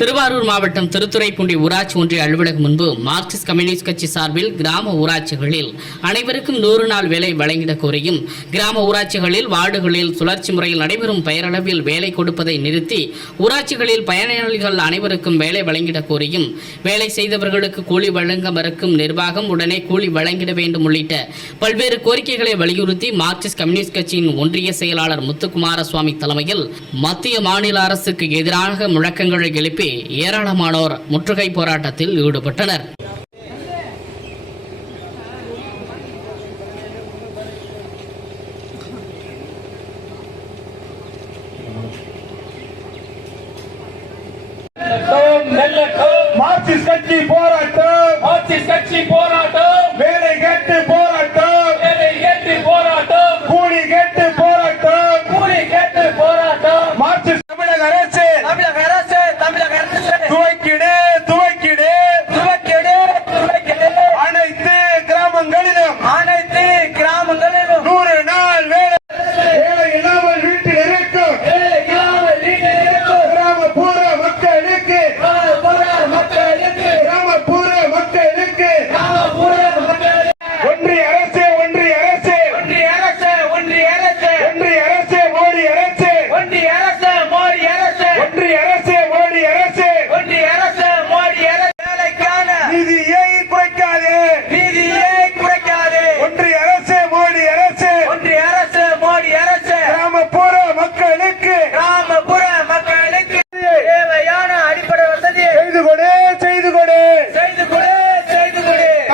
திருவாரூர் மாவட்டம் திருத்துறைப்பூண்டி ஊராட்சி ஒன்றிய அலுவலகம் முன்பு மார்க்சிஸ்ட் கம்யூனிஸ்ட் கட்சி சார்பில் கிராம ஊராட்சிகளில் அனைவருக்கும் நூறு நாள் வேலை வழங்கிட கோரியும் கிராம ஊராட்சிகளில் வார்டுகளில் சுழற்சி முறையில் நடைபெறும் பெயரளவில் வேலை கொடுப்பதை நிறுத்தி ஊராட்சிகளில் பயனாளிகள் அனைவருக்கும் வேலை வழங்கிட கோரியும் வேலை செய்தவர்களுக்கு கூலி வழங்க மறுக்கும் நிர்வாகம் உடனே கூலி வழங்கிட வேண்டும் உள்ளிட்ட பல்வேறு கோரிக்கைகளை வலியுறுத்தி மார்க்சிஸ்ட் கம்யூனிஸ்ட் கட்சியின் ஒன்றிய செயலாளர் முத்துக்குமாரசுவாமி தலைமையில் மத்திய மாநில அரசுக்கு எதிராக முழக்கங்களை எழுப்பி ஏராளமானோர் முற்றுகை போராட்டத்தில் ஈடுபட்டனர்.